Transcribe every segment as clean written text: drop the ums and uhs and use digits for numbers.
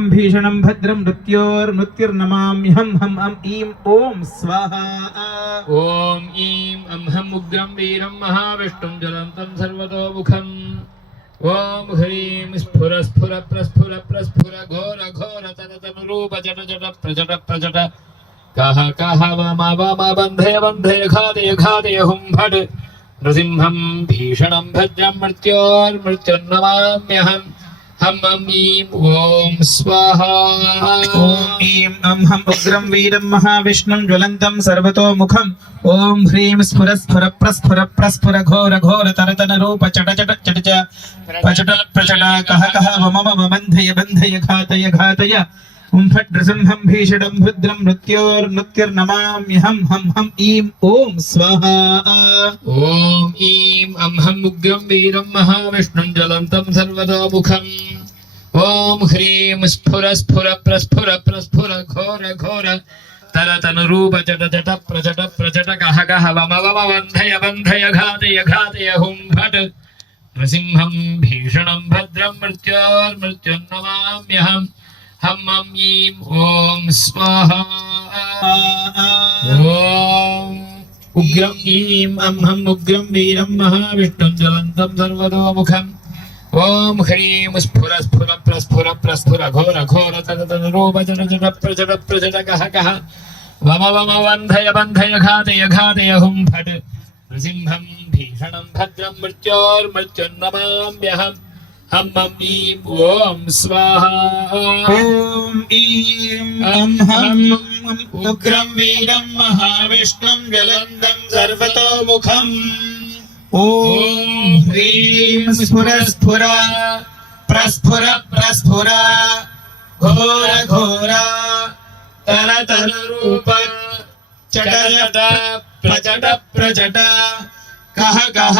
नृसिंहं भीषणं भद्रं मृत्योर्मृत्युर्नमाम्यहं हं अं ईं ॐ स्वाहा। ॐ ईं अं हं उग्रं वीरं महाविष्णुं ज्वलन्तं सर्वतोमुखम् ॐ ह्रीं स्फुर स्फुर प्रस्फुर प्रस्फुर घोर घोर तदतनुरूप जट जट प्रजट प्रजट कः कः वाम वाम बन्धय बन्धय घातय घातय हुं भट् नृसिंहं भीषणं भद्रं मृत्योर्मृत्युर्नमाम्यहम् हम ईं ॐ स्वाहा। ॐ ईं अं हं उग्रं वीरं महाविष्णुं ज्वलन्तं सर्वतोमुखम् ॐ ह्रीं स्फुर स्फुर प्रस्फुर प्रस्फुर घोर घोर तरतनरूप चट चट चट च प्रचट प्रचट कः कः वम वम बन्धय बन्धय घातय घातय हुं फट् नृसिंहं भीषणं भद्रं मृत्योर्मृत्युर्नमाम्यहं हं हं ईं ॐ स्वाहा। ॐ ईं अं हं उग्रं वीरं महाविष्णुं ज्वलन्तं सर्वतोमुखम् ॐ ह्रीं स्फुर स्फुर प्रस्फुर प्रस्फुर घोर घोर तरतनुरूप जट जट प्रजट प्रजट कः कः वम वम बन्धय बन्धय घातय घातय हुं भट् नृसिंहं भीषणं भद्रं मृत्योर्मृत्युर्नमाम्यहम् हम ईं ॐ स्वाहा। ॐ उग्रं ईं अं हं उग्रं वीरं महाविष्णुं ज्वलन्तं सर्वतोमुखम् ॐ ह्रीं स्फुर स्फुर प्रस्फुर प्रस्फुर घोर घोर तदतनुरूप जट जट प्रजट प्रजट कः कः वम वम बन्धय बन्धय घातय घातय हुं फट् नृसिंहं भीषणं भद्रं मृत्योर्मृत्युर्नमाम्यहम् हम ईं ॐ स्वाहा। ॐ ईं अं हं उग्रं वीरं महाविष्णुं ज्वलन्तं सर्वतोमुखम् ॐ ह्रीं स्फुर स्फुर प्रस्फुर प्रस्फुर घोर घोर तरतनुरूप चट चट प्रचट प्रचट कः कः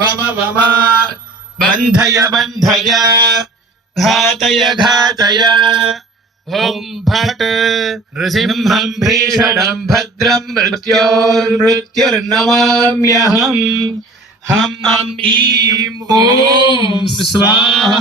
वम वम बन्धय बन्धय घातय घातय हुं फट् नृसिंहं भीषणं भद्रं मृत्योर्मृत्युर्नमाम्यहम् हम ईं ॐ स्वाहा।